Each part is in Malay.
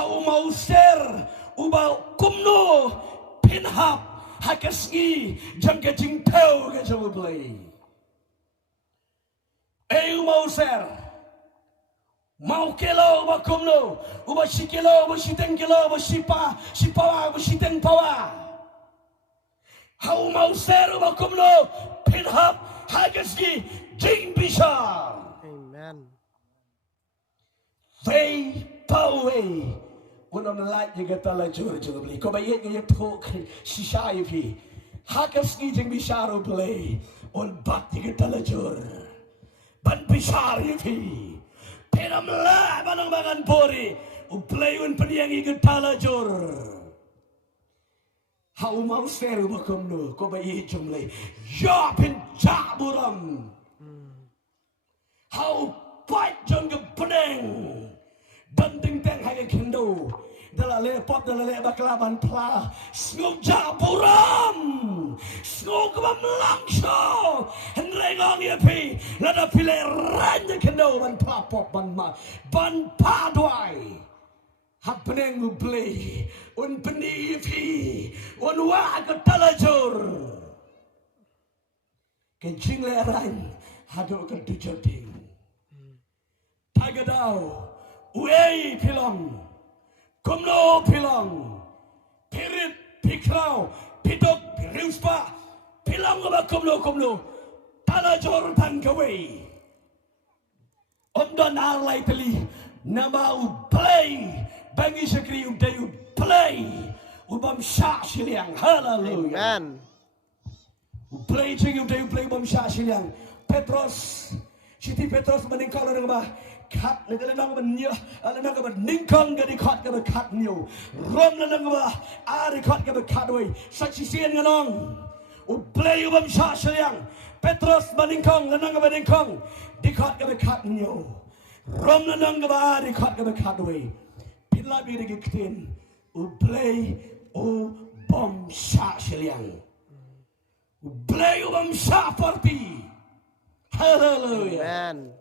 hau mau ser ubau kumno pinhap hakasgi jangka jingtau ke jawa play mau ser mau kilo uba kumno uba shikilo uba shiteng kilo uba shipawa uba shiteng pawa hau mau ser uba kumno pinhap hakasgi jing bishar. Amen. Vei pawe unam light je kata lajur juga beli ko bayet je tok shisha pi hakas ni jeng bisharo play on bat je kata lajur ban bishar pi peram la banang bangan pori u play un peniangi kata lajur hau mau seru bakom no ko bayet jumle ya pin jaburam hau pat jeng ke peneng dan ting-ting hai kendo dalam lepot dalam lepot kelaban pla ngok jaburam ngok mamlangso henrengong ya pi lada pile ranja kendo ban pla pop ban padwai hap peneng play un peni pi un wa ke talajur ke jing le ran hado ke tujoting tagadau Wei pilong, kumno pilong, pirit piklau, pitok piriuspa, pilong ba kumno, talajor tangkaway. Omdan alay tali, namau play, bangi sakri udayu play, ubam sya siliang, hallelujah. Amen. Play cing udayu play ubam sya siliang, Petros, Siti Petros meningkau orang bah. Kat negara nang benya, ala nang beningkang gadi kat ke kat niu. Rom nang ba, ari kat ke kat wei. Saksi sian nganong. U play ubam sya seliang. Petros beningkang nang beningkang di kat ke kat niu. Rom nang ba ari kat ke kat wei. Pila bi de kitin. U play ubam sya seliang. U play ubam sya party. Hallelujah. Amen.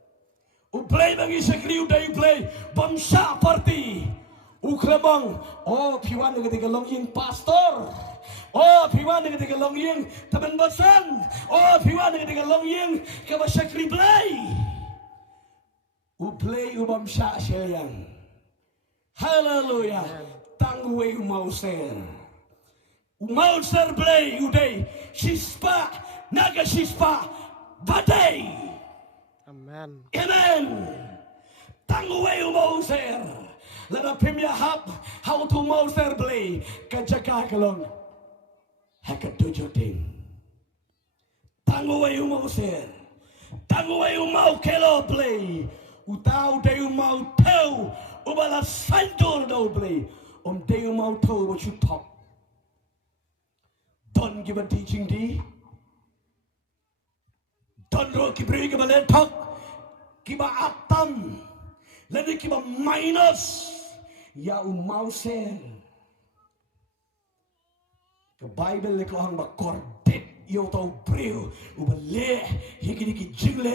Play bagi sekri udah play bangsa party ukramang piwan dengan tiga longying pastor piwan dengan tiga longying teman bosan piwan dengan tiga longying ke sekri play play bangsa sayang haleluya tangwe mau ser play udah sispa naga sispa badai. Amen. Amen. Tangguway umauser. Lada pimya hap how to mauser play. Kajaka kalong. Hakatujo ting. Tangguway umauser. Tangguway umau kelo play. Utau de umau tau. Ubala sandol do play. De umau tau what you talk. Don't give a teaching D. Don't rock bring a talk. Kiba atam, lalu kiba minus, ya umau ser. Ke Bible le kohang ba kordet yo tau breu, ubale higi ki jingle,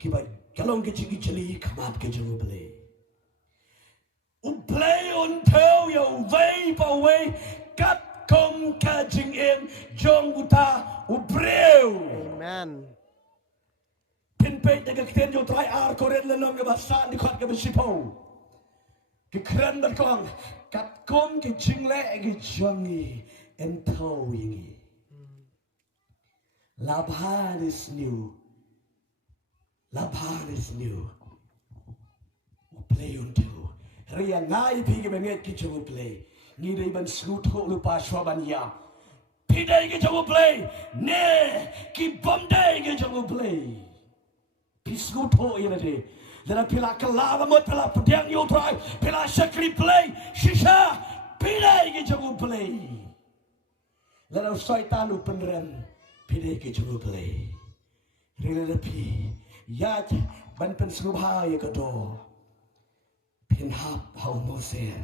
kiba kalong ke jingi jeli kamap ke jingu bele. Uplay until yo way pa way kat kom ka jingem jong uta ubreu. Amen. Pinpay jaga kiten yo try ar koren lenong ke basa di kot ke besipo. Ke keren berkong kat kom ke jingle ke jongi entau yingi. Labhan is new. Labhan is new. Play until ria ngai pi ke benget ki jongu play. Ni dei ban skuto lupa shwaban ya. Pidai ke jongu play. Ne ki bomdai ke jongu play. Pisku to ini deh. Dan pila kelava mot pila pedang yo try pila sakri play shisha pila ke jago play. Dan syaitan upenren pila ke jago play. Rila lepi yat ban pen subha ye kedo. Pinhap hau moser.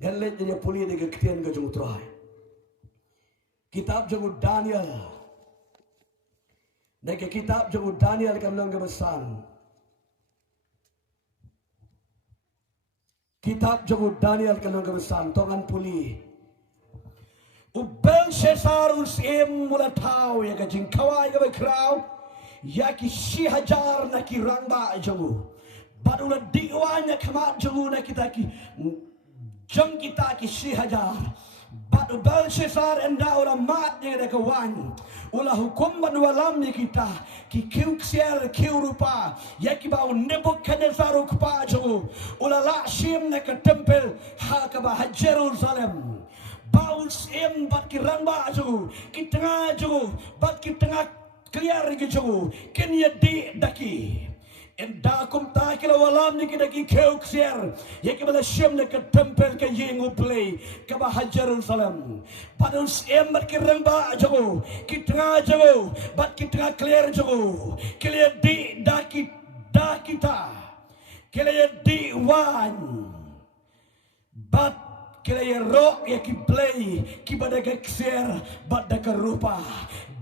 Dan let dia puli de ketian ke jago try. Kitab jago Daniel. Dari kitab jago Daniel kami bilang kebesaran. Kitab Jogo Daniel kanang kabesan tongan puli. U Belshazzar usim mula tau ya kajing kawai ka bakraw ya ki 1000 na ki rangba jogo. Baru na diwanya kamat jogo na kita ki jang kita ki 1000. Baru Belshazzar enda ula mat ni ada kawan. Ula hukum manualam ni kita ki kiuksiel kiurupa ya ki bau Nebukadnezar ukpa jogo. Ula la shim na ka tempel ha ka ba Jerusalem. Baus em bat ki rangba jogo ki tengah jogo bat ki tengah clear ki jogo ken ya di daki enda kum ta ki walam ni ki daki keuksier ya ki bala shem na ka tempel ka yengu play ka ba Jerusalem baus em bat ki rangba jogo ki tengah jogo bat ki tengah clear jogo clear di daki dakita clear di wan bat kila ya rock ya ki play ki pada kekser bad da rupa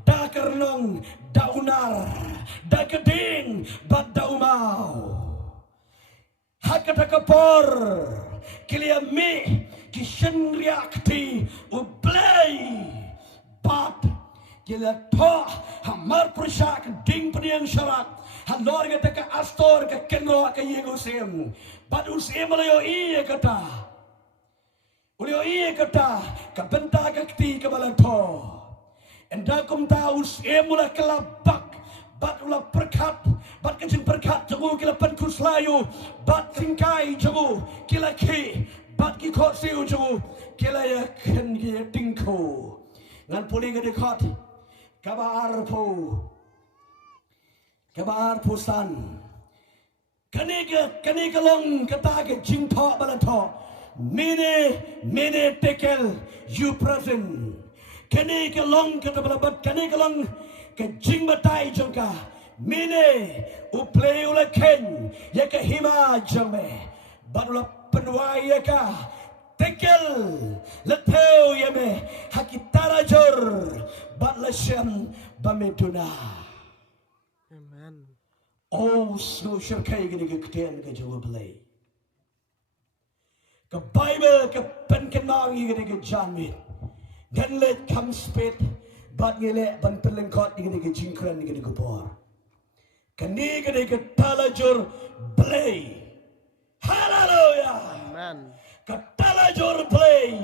da karnong daunar da keding bad da umau hakata kapor kila ya mi ki shenriakti u play bad kila to hamar prusyak ding peniang syarat halor ka ka astor ka kenro ka yegosem bad usem layo iya kata Ulio iya kata kabenta kakti kabalanto. Enda kum taus emula kelabak bat ula perkat bat kecing perkat jago kila penkus layu bat singkai jago kila ki bat ki kot siu jago kila ya ken ki tingko ngan puli ke dekat kabar pusan kani long kata ke jingpo balanto Mene tekel you present. Kani ke long ke tabalabat kani ke long ke jing batai jongka. Mene uplay ula ken ya ke hima jome. Badula penuai ya ka tekel leteu ya me hakitara jor badlashem bameduna. Amen. Oh snow shirkai gini ke keten ke jawa belai. Ke Bible ke penkenang ini ke janmit dan let come spit bat ngele ban pelengkot ini ke jingkran ini ke bor kani ke talajur play hallelujah Amen. ke talajur play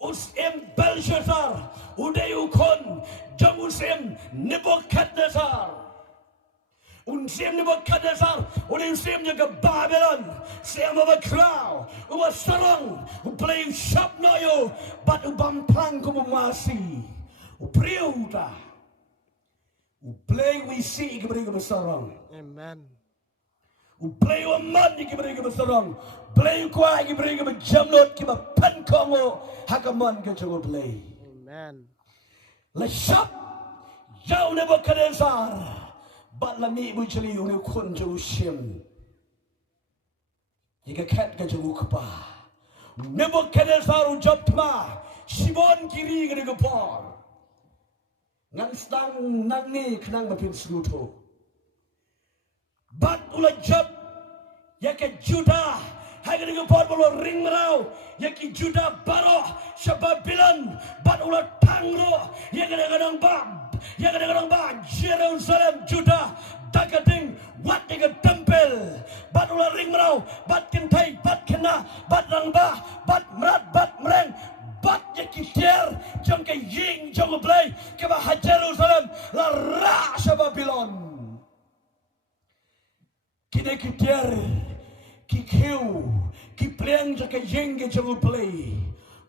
us Belshazzar uday ukon jam usem Nebukadnezar Unsim Nebukadnezar, unsim juga Babylon, siam bakrau, uwa sarang, uplay shop nayo, bat ubam plang kumumasi, upriuta, uplay we see kiberi kibesarang, Amen. uplay umandi kiberi kibesarang, play kuai kiberi kibejamlot kibapan kongo hakaman kejogo play. Amen. Le shop, jauh Nebukadnezar. Bat lami bujali uni kun jauh sim. Jika kat ke jauh kepa. Nebukadnezar ujab tma. Shimon kiri ke negepor. Ngan stang nang ni kenang mapin seluto. Bat ula jab. Ya ke Judah. Hai ke negepor bolo ring merau. Ya ke Judah baro. Syababilan. Bat ula tangro. Ya ke kadang bab. Yang kadang-kadang bah Jerusalem Judah dagading wat di tempel bat ular ring merau bat kentai bat kena bat rangba bat merat bat mereng bat yakiter jang ke ying jang play ke bah Jerusalem la rasha Babylon kine kiter ki kiu ki pleng jang ke ying jang play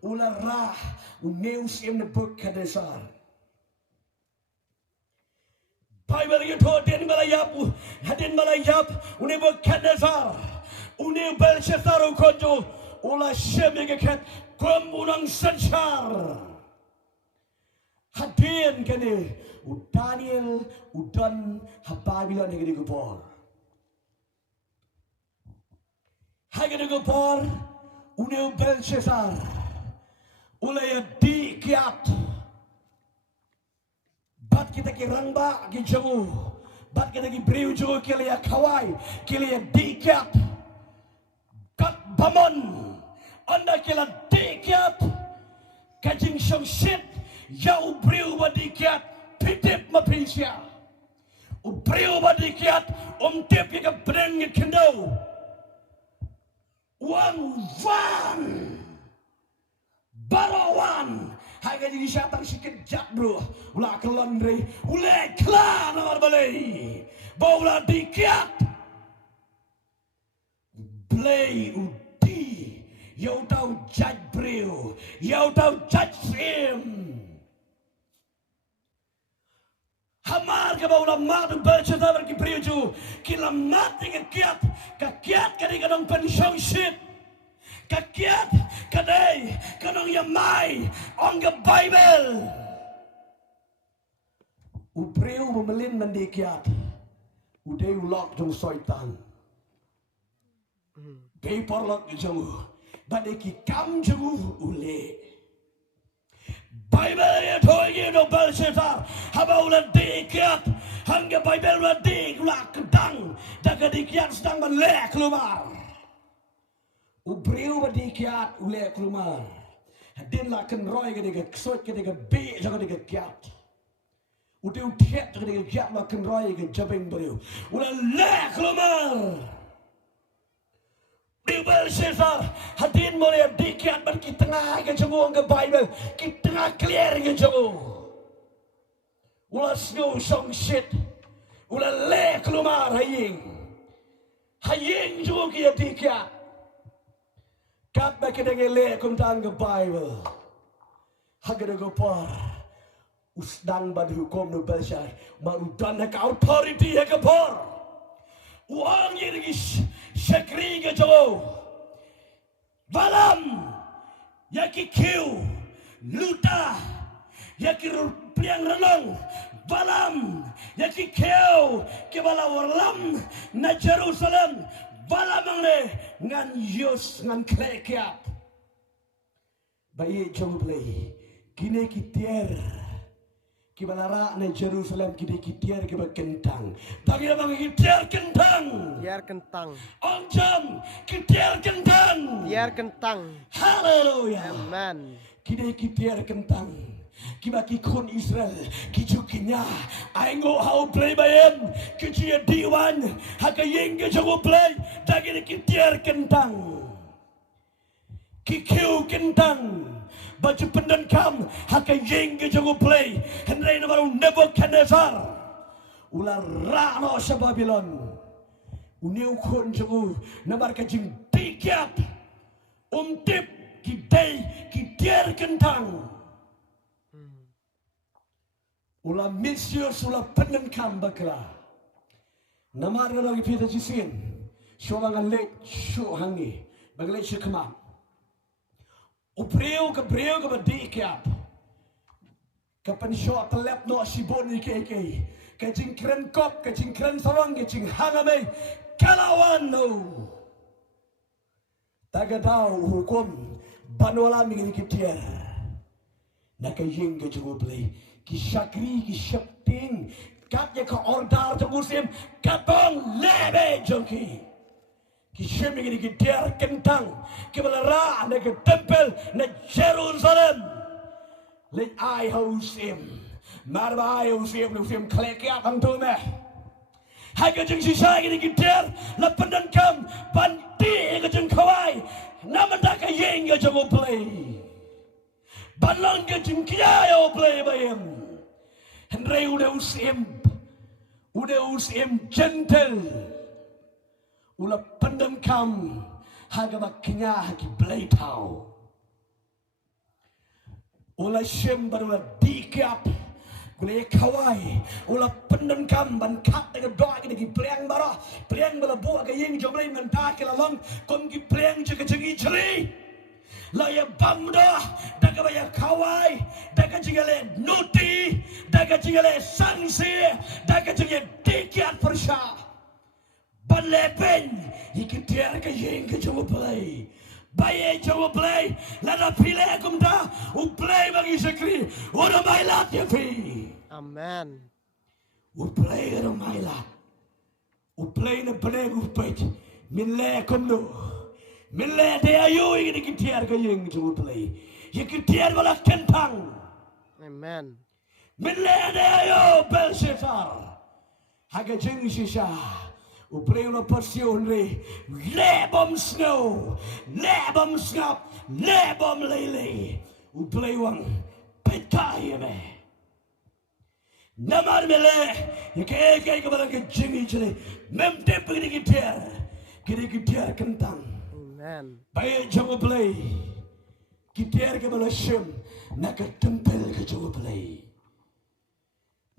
ular ra uneus in the book Nebukadnezar Bible itu hadin malayap, uni Nebukadnezar, uni Belshazzar ukonjo, ula shemegeket kumunang sanchar. Hadin kene, Daniel udan Babylon negeri gubor. Hagene gubor, uni Belshazzar, ula ya dikiat. Bat kita ki rangba ki jamu, bat kita ki briu jamu kili ya kawai, kili ya dikat, kat pamon anda kila dikiat kajing song shit ya ubriu badikiat pitip mapisya ubriu badikiat tip ya breng kendo wan barawan haga jadi syatan sikit bro ulah kelondre ulah klan amar balai baula dikiat play udi eu tahu judge bro eu tahu judge him hamar ke baula mat bercerita bagi bro ju kila mati kekiat kadi kadang pensyong shit kakiat kadai kanong yamai on the Bible ubreu memelin mendikiat udai ulok jong soitan paper lock jong badeki kam jong ule Bible ya toy no balsetar haba ulan dikiat hangga Bible ulan dik ulak kedang daga dikiat sedang melek keluar ubriu badikiat ule keluar hadin lakan roy ke ksot ke be jaga ke kiat udah utiat ke kiat lakan roy ke jabeng beriu ule le keluar Bible Caesar hadin mulai dikiat ban ki tengah ke jengu ke Bible ki tengah clear ke jengu ule snow song shit ule le keluar haying jengu ki dikiat kat ba kedengele kumtang ke Bible hagada gopar usdang bad hukum no belsyar marudan ke authority ke por uang yirgis syakri ke jawo balam yaki kiu luta yaki pliang renong balam yaki kiu ke bala warlam na Jerusalem balamang ne ngan yus ngan klekiat bayi jong play kine kitier kibalara ne Jerusalem kine kitier kiba kentang bagi bang kitier kentang Biar kentang. ongjam kitier kentang Biar kentang. haleluya Amen. kine kitier kentang kibaki kun Israel kijukinya aingo hau play bayem kicia diwan hakayeng ke jago play daging kitier kentang kikiu kentang baju pendenkam hakayeng ke jago play henry nabaru Nebuchadnezzar ular rano sa Babylon uniu kun jago nabar kajing dikiat tip kidai kitier kentang ula misius ula pendenkam bakla namar lagi pita jisin showangan lek sho hangi bagle shikma ubreu ke badikiap kapan sho telep no siboni ke kajing kren kop kajing kren sarang kajing hangame kalawan no tagadau hukum banwala mingin kitier nakaying ke jublay ki syakri ki syapting katnya ke ordar ke musim katong lebe jongki ki syemi ki diar kentang ki belara na ke tempel na Jerusalem let ai hausim marba ai hausim lu film klek ya bang tu meh hai ke jeng sisa ki diar la pendenkam banti ke jeng kawai namanda ka yeng ke jeng play balang ke jeng kiayo play bayem Henry udah usim gentle ulah pendengkam haga maknya haki belaytau ulah shem baru dikiap gulai kawai ulah pendengkam ban kat dengan doa kita ki pliang bara buat ke yang jomlai mentah ke lalong kom ki pliang jaga jengi jeri Laya bamda daga baya kawai daga jingale nuti daga jingale sanksi daga jingale dikiat persya banlepen ikitiar ka yeng ke jawa play baye jawa play lada pile kumda play bagi sekri ora mailat ya fi Amen. play ora mailat play na bane upet min le kumno Mille de ayu ini kitiar ke yang jauh play. Yang kitiar malah kentang. Amen. Mille de ayu Belshazzar. Haga jeng sisa. Uplay una passion re. Lebom snow. Lebom snap. Lebom lele. Uplay wang petai me. Namar mele. Yang ke malah ke jeng jele. Mem tempo ini kitiar kentang. Amen. Baik jangan play. Kita ke Malaysian nak tempel ke jangan play.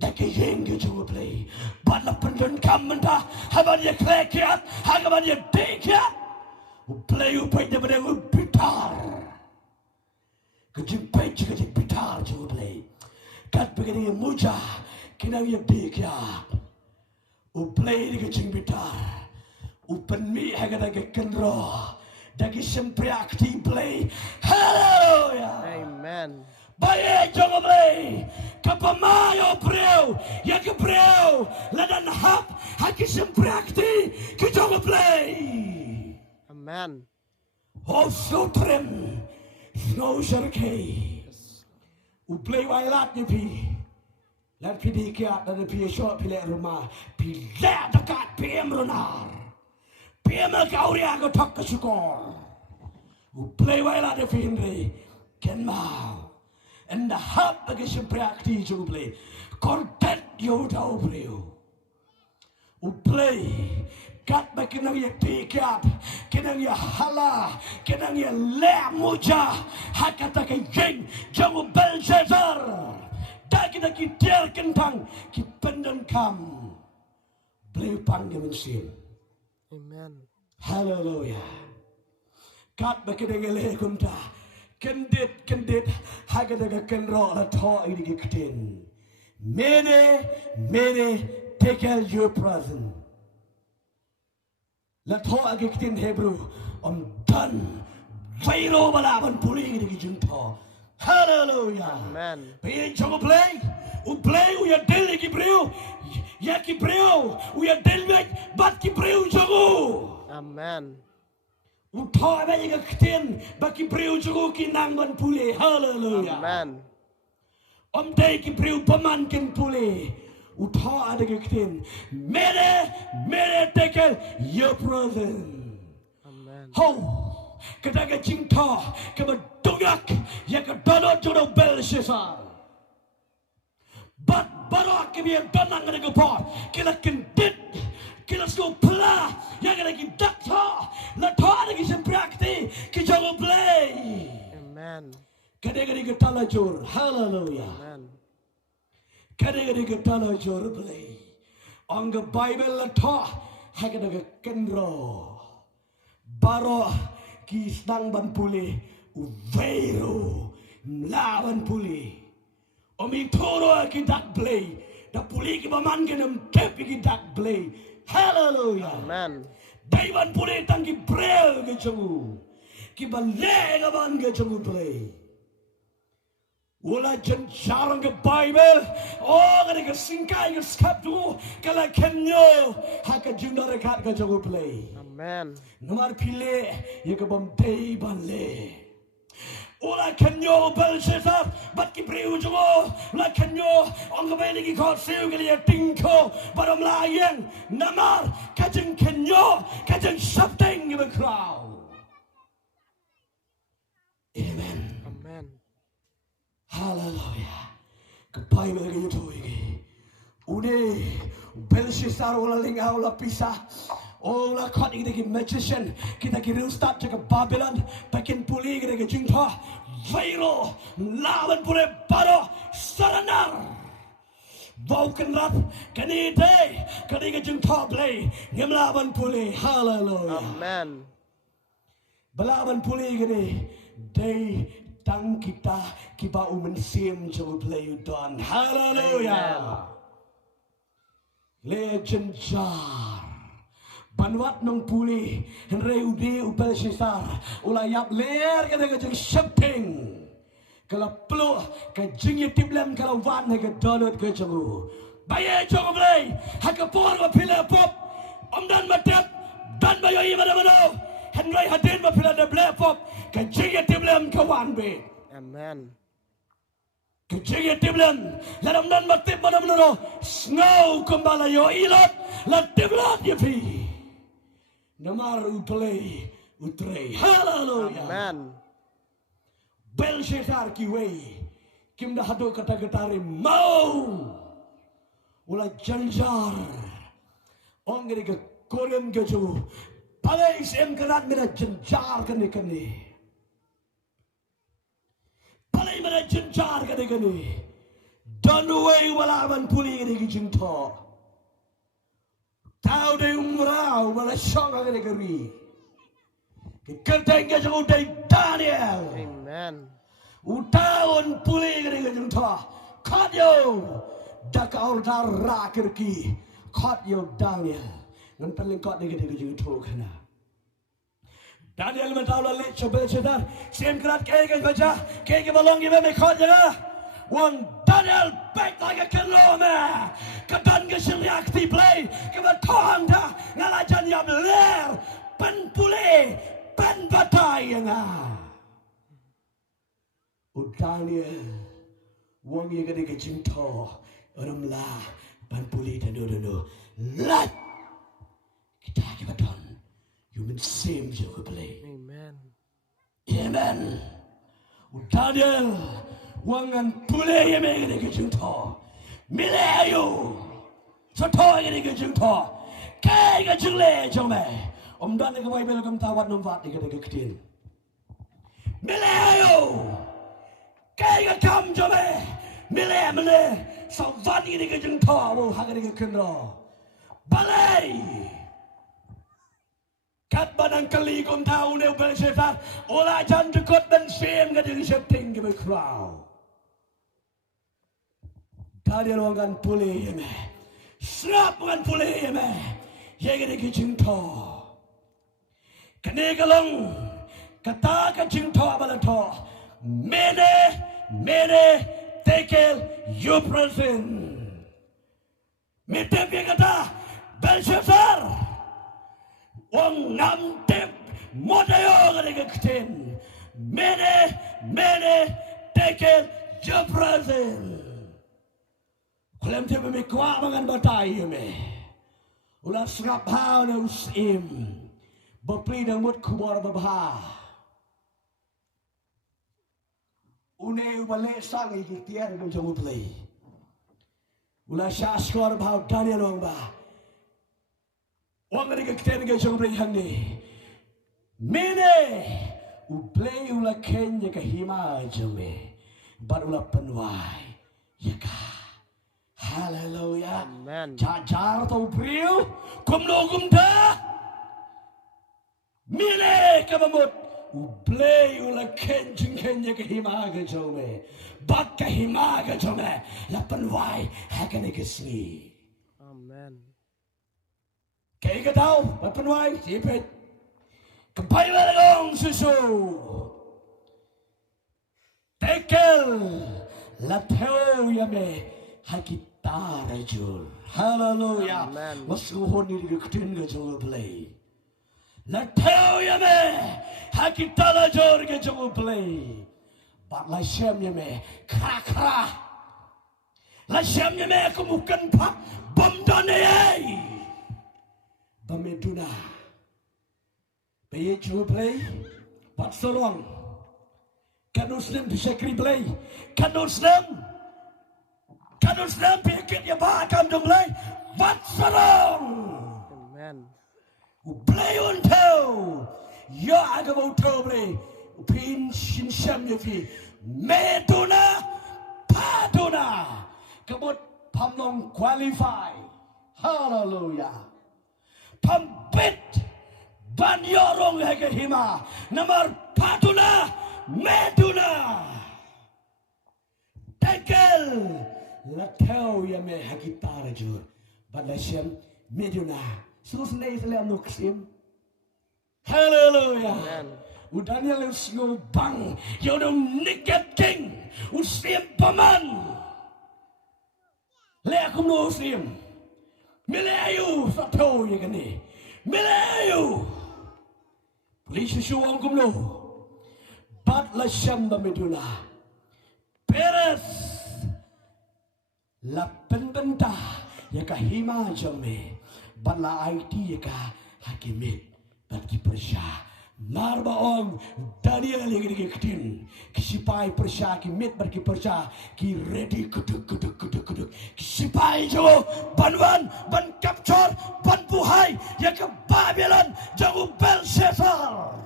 Nak yang ke jangan play. Bala pendon kamenda, haban ye klekiat, haban ye dekiat. Play upai daripada bitar. Kejimpai juga di bitar jangan play. Kat begini muja, kena ye dekiat. Play di kejim bitar. Upen mi haga ke kenro. Dagi sempre akti play. Hallelujah. Amen. Baik jangan play. Kapamayo preu. Ya ke preu. Ladan hap. Haki sempre akti. Ke jangan play. Amen. Oh so trim. Snow sharkay. Play wailat ni pi. Lat pi dikiat. Lat pi short pi le rumah. Pi le dekat PM Ronar. PM Kauria go talk to Shukor. Who play while at the Finley. Ken Mao. And the hub against Prakti to play. Content you to play. Who play. Kat ba kinang ya tikat. Kinang ya hala. Kinang ya le muja. Hakata kay jeng. Jangan Belshazzar. Dagi dagi tiar kentang. Kipendan kam. Play panggil mesin. Amen. Hallelujah. Kat bakidengele kumta. Kendit hagadaga kenro la to ini kitin. Many take your present. La to agi kitin Hebrew. Done. Vairo balaban puli ini kijunto. Hallelujah. Amen. Pay jangan play. Play uya del ki breu. Ya ki breu. Uya del mek bat ki breu jago. Amen. Uthoi ba yang keten baki breu jago ki nang ban pule. Hallelujah. Amen. Day ki breu paman ken pule. Uthoi ada ki keten. Mere tekel your present. Amen. Ho. Kadaga cinta kama dongak ya ka dono jono Belshazzar. But barak ke biar danang ngene pot kila kendit kila sko pla ya ngene ki dakta la thara ki semprakti ki jango play. Amen. Kadaga ni tala jor. Hallelujah. Amen. Kadaga ni tala jor play. Angga Bible la tha hagadaga kenro. Baro ki sedang ban pulih uveiro lawan pulih omi toro ki dak play da pulih ki baman genem tepi ki dak play. Hallelujah. Amen. Dai ban pulih tang ki brel ke chungu ki ban le ga ban ke chungu play. Wala jen jarang ke Bible oh ga ke singkai ke skap tu kala kenyo haka jundare kat ke chungu play. Amen. Nomor pilih ya ke bamtei banle. Ola kenyo Belshazzar bat ki breu jogo la kenyo ang kabeli ki khot siu ke dia tingko barom layang namar kajeng kenyo kajeng something in the crowd. Amen. Amen. Hallelujah. Kepai mereka itu ini. Udah Belshazzar ola lingau ola pisah. Ola kat kita ki magician kita ki real start ke Babylon pakin puli kita ki jingta vairo lawan pule baro saranar Baukan rap kani day kani ki jingta play ngem lawan puli. Hallelujah. Amen. Belawan puli kini day tang kita kiba umensim jauh play don. Hallelujah. Legend jar banwat nong puli henry udi Belshazzar ulayap ler kada ka jeng shapting kala plo ka jeng yitiblam kala wan ka donut ka jengu baye jongo play haka por wa pila pop omdan matap dan bayo imana mano Henry hadin ba pila na blepop. Kajigya tiblem kawan be. Amen. Kajigya tiblem. Laram nan matip manam no. Snow kumbala yo ilot. La tiblat yapi. Namar uplay utre. Hallelujah. Amen. Belshazzar ki way. Kim dah hado kata getare mau. Ula janjar. Ong ngeri ke Korean ke jo. Palai sem kerat mera janjar kene kene. Palai mera janjar kene kene. Don't way wala man puli ngeri ke jingto. Tau de umrau wala shonga ngeri keri. Kerteng ke jo de Daniel. Amen. Utaon puli ngeri ke jingto. Kadyo. Dakaul darah kerki. Kadyo Daniel. Ngan paling kau ni kita juga tahu kena. Daniel mentaulah leh coba cedar. Sim kerat kaya baca kaya balong kita mekot jaga. Wang Daniel baik lagi keloma. Kedan kesiliak ti play. Kebetulan dah ngalajan yang ler. Pen pulih pen batai nga. Daniel wang yang kita kecinta orang lah pen pulih dan dodo lat. Kita kebetulan human same juga play. Amen. Amen. Daniel wangan pulih yang mengenai kejungto. Milayu. Satu yang kejungto. Kaya kejungle jome. Dan yang kawai belakang tawat nombat yang kedin. Milayu. Kaya kam jome. Milayu. Sawan yang kejungto. Hagar yang kendo. Balai. Kat badang kali kong tahu ne Belshazzar. Ola jan dekot dan sim ka diri setting ke crowd. Daniel wangan pulih yeme. Serap wangan pulih yeme. Yege de kijingto. Kene kalong kata kijingto abalato. Mene tekel you present. Mitep ye kata Belshazzar. Wong namtip modayo ngene keten. Mene tekel jeprazen. Klem tebe me kwa mangan batay me. Ula srap hao na usim. Bapri ng mut kubor babha. Une ubale sang ikitiar ng jamu play. Ula shaskor bhao Daniel wang ba. Wang ngeri keten ke jamu play hangni. Mene uplay ula kenya kahima jame. Bar ula penwai. Yaka. Hallelujah. Amen. Jajar tau priu. Kumno kumda. Mile kamamut. Uplay ula kenjing kenya kahimaga jome. Bak kahimaga jome. Lapan wai hakane kesni. Amen. Kaya ka tau. Lapan wai. Sipit. Kapay malagong susu. Tekel. Lateo yame. Hakita rajul. Hallelujah. Amen. Masuhon ni diketin ke jauh play. Lateo yame. Hakita rajul ke jauh play. Bat lasem yame. Kra kra. Lasem yame kemukan pak. Bamdane. Bameduna. Bayi jauh play. Bat sorong. Kanuslim disekri play. Kanuslim. Kanus nampi ya bakam dong lay. Vatsalong. Amen. Play on toe. Ya agak toe play. Pin shin sham yafi. Meduna paduna. Kebut pamnong qualify. Hallelujah. Pambit banyorong hegehima. Nomor paduna meduna. Tekel. Latau yang me hakita rajur. Badlasem meduna. Susnei selam nuksim. Hallelujah. Amen. Udaniel usngo bang. Yodong niket king. Usim paman. Le aku no usim. Milayu satau yang ni. Milayu. Lisu ang kumlo. Bat la siyam ba medula. Peres. La penbenta. Yaka hima jame. Bat la IT yaka hakimit. Bat ki persya. Marba ong Daniel yang diketin kisipai persya ki mit bar ki persya ki ready kuduk kisipai jo banwan ban capture ban buhai ya ke Babylon jangu Belshazzar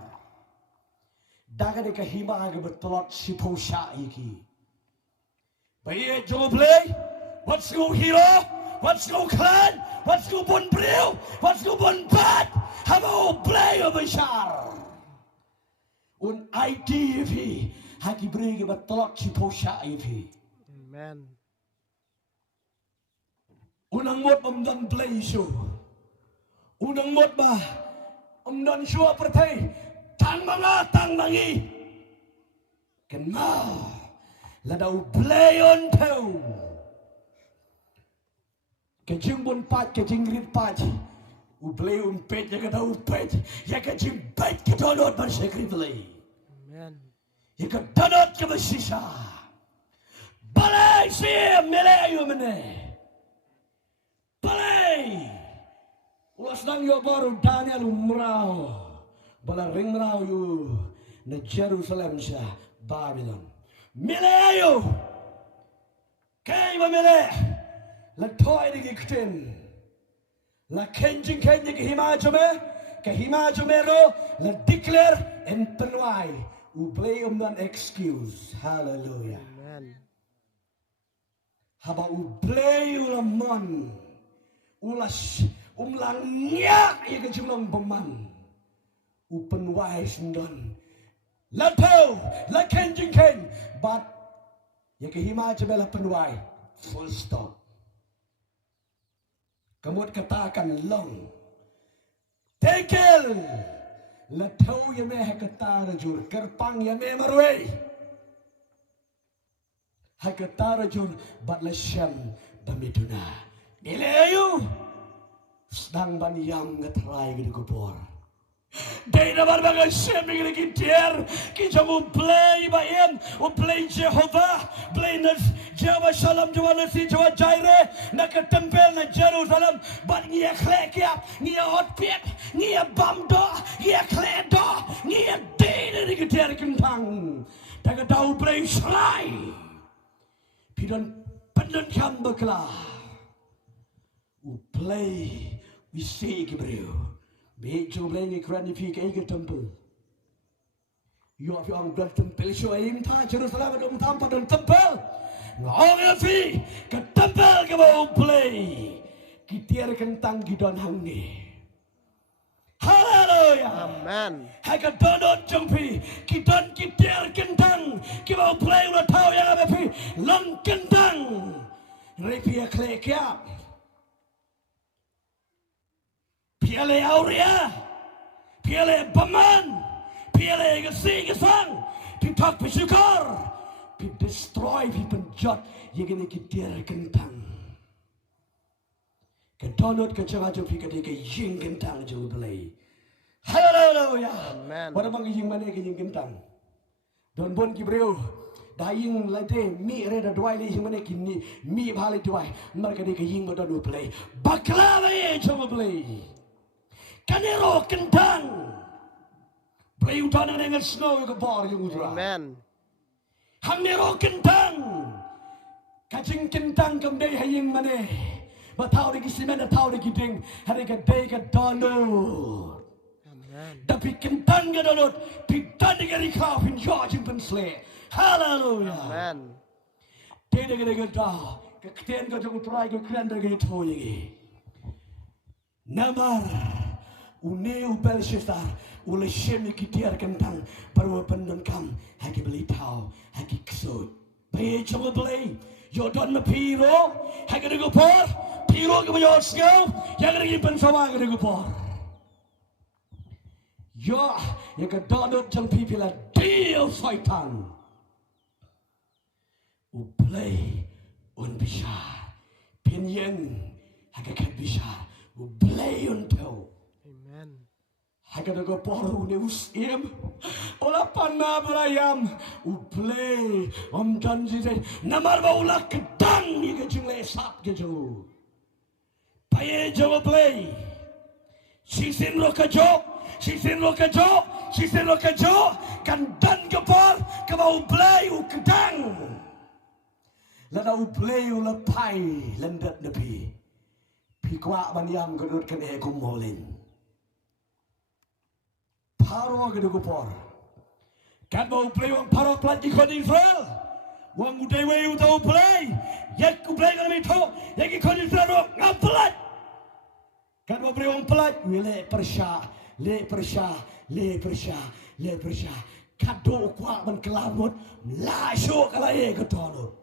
daga de kahima ga betolot si posya iki baye jo play what's go hero what's go clan what's go bon bril what's go bon bad hamo play over shar un ITV haki brege batolot si posya ivi Amen. unang mot dan play show unang mot ba dan show pertai tang mangi kenal ladau play on tau kejing bon pat kejing rit pat u play un pet ya kadau pet ya kejing pet kedonot bersekri play Amen. ya kedonot ke bersisa balai si melayu mene balai ulas nang yo baru Daniel umrao bala ring rao yu na Jerusalem sa Babylon melayu kay ba mele la toy di kiten la kenjing ke himajome ro la declare and penwai u play dan excuse hallelujah Amen. haba u play ulamon ulas umlang nyak ya kejumlang beman u penwai sendon la tau la kenjing but ya ke himajome la penwai full stop kamut katakan long tekel latau ya me hakatara jur kerpang ya me marway hakatara jur bat la syam bamiduna nilayu sedang baniyam ngatrai gede kubur Dei na barbaga semi gede kitir kijamu play bayem u play Jehovah play na Jawa Shalom Jawa Nasi Jawa Jaire na ketempel na Jerusalem bat ngia klekya ngia hotpit ngia bamdo ngia kledo ngia dei na kitir kentang daga dau play slai pidan pendan kam bekla u play we see Gabriel be jo play ngi krani fi kai ke temple yo fi ang dan temple so im tha Jerusalem dum tham padan temple ngong fi ke temple ke mau play kitir kentang gidon hangi hallelujah Amen. hai ka donot jongpi kidon kitir kentang ke mau play wa tau ya be fi long kentang repi kle kya Piale Aurea, Piale Baman, Piale Gasigasang, Pitak Pishukar, Pip destroy Pipenjot, Yagini Kitir Kentang. Kadonot Kachajo Pikadika Ying Kentang Jubilee. Hallelujah! Amen. What about Ying Maneka Ying Kentang? Don Bon Gibril. Daying late mi reda dwai li himaneki ni mi bhali dwai marka de ying bodo do play baklava ye choma play kanero kentang play utana dengan snow ke bar yang udra Amen. hangero kentang kacing kentang kamdei haying mane batau de kisimena tau de kiding hari ka day ka dono Amen. tapi kentang ga donot pitan de gari kau pin jojing pensle hallelujah Amen. Tede gede da kekten ka jong try ka kran de gede thoyi namar uneu Belshazzar ule shemi kitiar kentang parwa pendon kam haki beli tau haki ksut baye chong beli yo don ma piro haki de go por piro ke yo sgau ya gede pen sawa gede go por yo ya ka donot jang pipila deal saitan u play un bishar pin yen hakakat bishar u play un tau Amen. Hagada ko poru ne usim. Ola panna berayam. Uplay. Janji say. Namar ba ulak kedang. Ika jungle sap ke jo. Paye jo play. Sisin rokajo. Sisin rokajo. Sisin rokajo. Kandan kepar. Kabau play ukedang. Lada uplay ulapai. Lendat nabi. Pikwa banyam gedut kan kumolin. Paro gede gupor. Kan mau play wang paro pelat di kod Israel. Wang udai wei utau play. Yak ku play kan itu. Yak ikon Israel ngam pelat. Kan mau play wang pelat. Le persya, le persya, le persya, le persya. Kado kuat man kelamut. Lasyo kalai ketolo.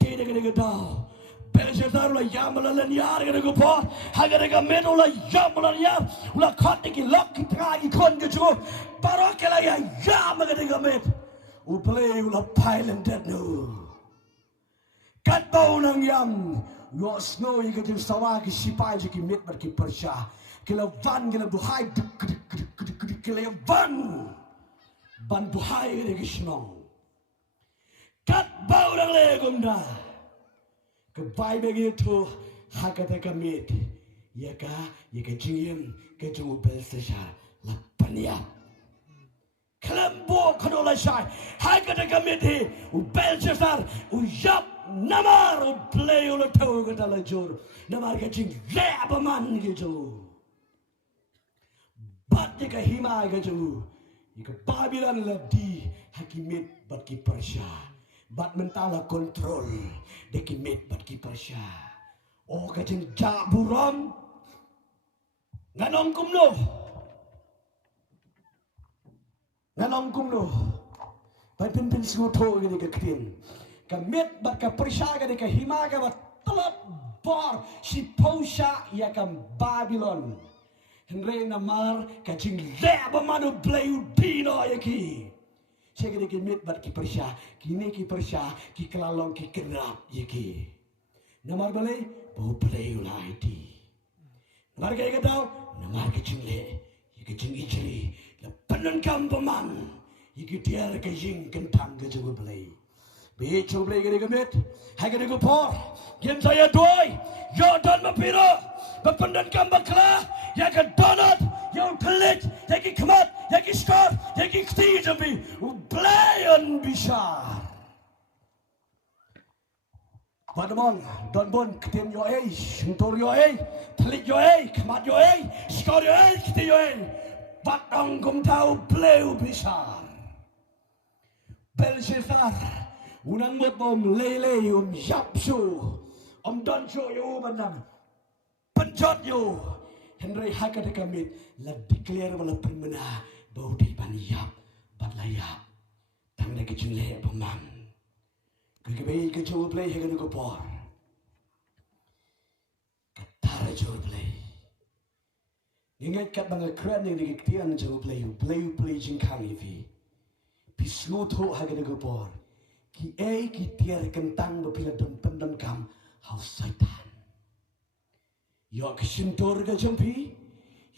Tidak gede gedau. Belshazzar ula yamala lanyar gede gupor. Hagade ka men ula yamala lanyar. Ula khotni ki lok ki tragi kon ke jo. Paro kela ya yamala gede ka men. Uplay ula pailen dead no. Kat bau nang yam. Yo snow yi gede sawa ki sipai ki mit bar ki persya. Kila van kila buhai kila van. Ban buhai gede ki snong. Kat bau nang le gumda. Kebai begitu hakata kamit yaka jingim ke jungu Belshazzar lapanya kelambo kadola shai hakata kamit he Belshazzar uyap namar play ul tau kadala jor namar ke jing lebaman gitu bat ke hima ke jungu ke Babylon ladi hakimit bat ki Persya. Bat mentala kontrol dekimit bat ki Persya. Oh kajeng jaburam nganong kumno. Nganong kumno. Pai pin suto gini ke krim. Kamit bat ka Persya gini ke hima ka bat telat bar si Posha ya kam Babylon. Henry namar kajeng leba manu blayu dino yaki. Saya kena kimit bat ki Persya, kini ki Persya, ki kelalong ki kenap yeki. Namar balai, bau play ulai di. Namar kaya katau, namar kecingle, yeki cing ijri, lepanan kampaman, yeki tiar ke jing kentang ke jauh balai. Becu balai kena kimit, hai kena kupor, game saya doi, Jordan mapiro, lepanan kampakla, ya ke donut, ya pelit, ya ki kemat. Yaki skor, yaki keti jambi, ublayan bisar. Padamon, don bon ketin yo sentur yo telit yo kemat yo skor yo keti yo batang kum tahu bleu bisar. Belshazzar, unang mot bom lele yapsu, donso yo bandang, penjot yo. Henry hakata kamit la declare wala permena bau di baniyap batlayap tang na kecule pamam kegebe kecul play hagan ko por katara jor play ingat kat bang kran ni ketian jor play jingkang ifi pislu tho hagan ko por ki tiar kentang bapila don pendan kam haus saitan yo kesentor ke jampi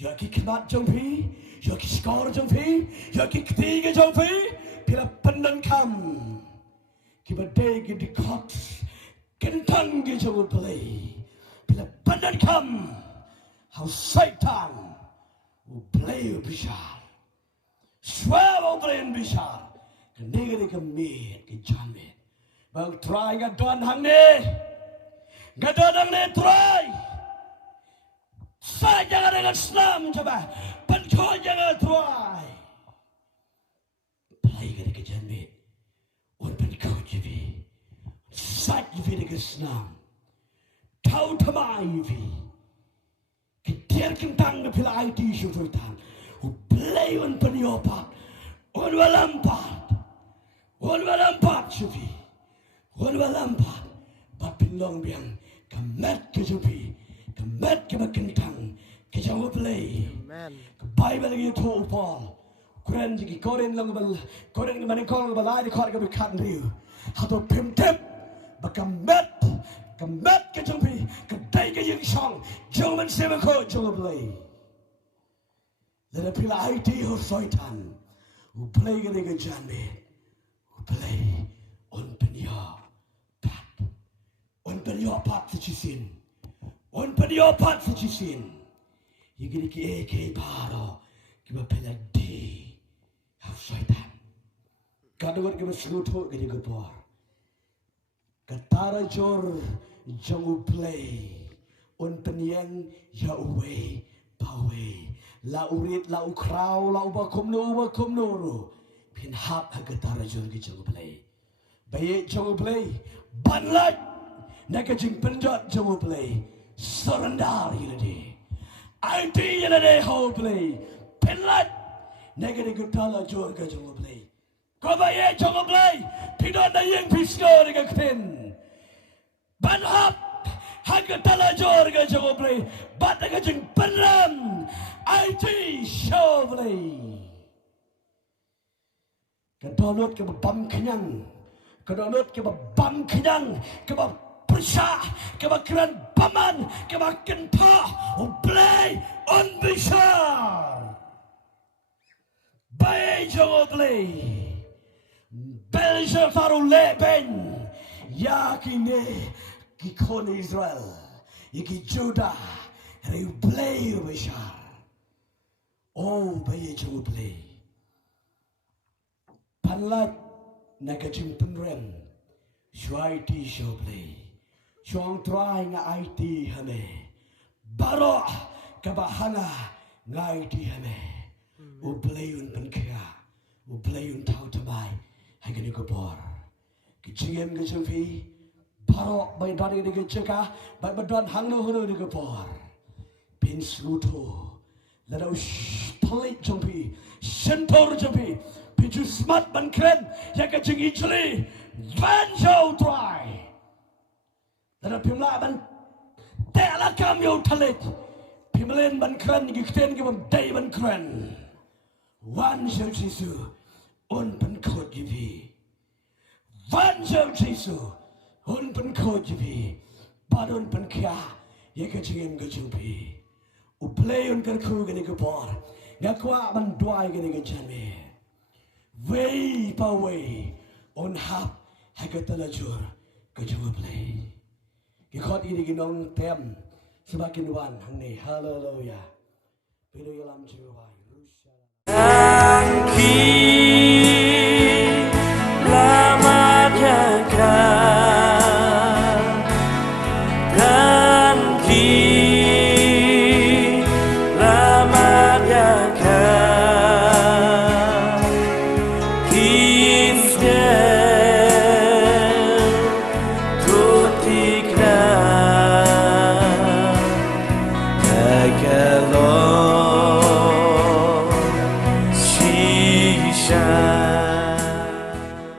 yo ki kemat jampi yo ki skor jampi yo ki ketiga jampi pila pendan kam ki badai ki dikot kentang ki jawa play pila pendan kam how satan play bishar swab play bishar kenega ke mit ke jamet bang try gadon hang ne try saya jangan dengan Islam coba pencuri jangan try play ke kejamit urban coach vi sat vi dengan Islam tahu tamai vi ketir kentang pila IT syurutan play on penyopat on walampat syufi on walampat bapin long biang kemet ke syufi kemet ke kentang ke jawa play Bible lagi tu Paul Quran jadi Quran lang bal Quran ke mana kau balai di kau ke berkat riu atau pimtep kemet ke jumpi kedai ke yang song jangan sewa kau jawa play Lada pila IT ho soitan. U play gani ke janbe. U play on penyo pat. On penyo pat sechisin. On penyo pat sechisin. Yigiri ki eke paro. Kiba pila di. Ho soitan. Kadang kiba sluto gani ke por. Katara jor jangu play. On penyang ya uwe pawe. La urit la ukrau la ubakum no pin hap hagatara jor ki jangu play. Baye jangu play. Banlat. Naga jing penjat jangu play. Surrender yunade. IT yunade ho play. Pinlat. Naga de gutala jor ka jangu play. Kabaye jangu play. Pidon na yung pisko naga kin. Banhap. Hagatala jor ka jangu play. Bat naga jing penram. IT show play. Kadonot ke bam kenyang. Kadonot ke bam kenyang. Ke persah. Ke keran baman. Ke kenpa. Play on besar. Bayi jangu play. Belja faru leben. Yakine kikon Israel. Yaki Judah. Riu play besar. Oh, bayi jangu play. Panlat nakajing penren. Shuai ti show play. Shuang try nga IT hame. Baro kabahana nga IT hame. U play un penkya. U play un tau tamai. Hagani ko por. Kijingem gajang fi. Baro bay dani ni gajaka. Bay badon hangno hunu ni ko por. Pin sluto. Lada pelik jampi, sentor jampi, piju smart ban keren, ya kacing ijli, van jauh try. Lada pimla ban, telah kami utelit, pimlen ban keren, gikten gimam day ban keren. Wan jauh jisu, on ban kod jibi, van jauh jisu, on ban kod jibi, badon ban kya, ya kacing jampi. U play on kerku gani ke por. Ngakwa ban doai gani ke janme. Way pa way. On hap hagatala jur ke jangu play. Kikot ini ginong tem. Semakin wan hang ni. Hallelujah. Pino yalam jiwa.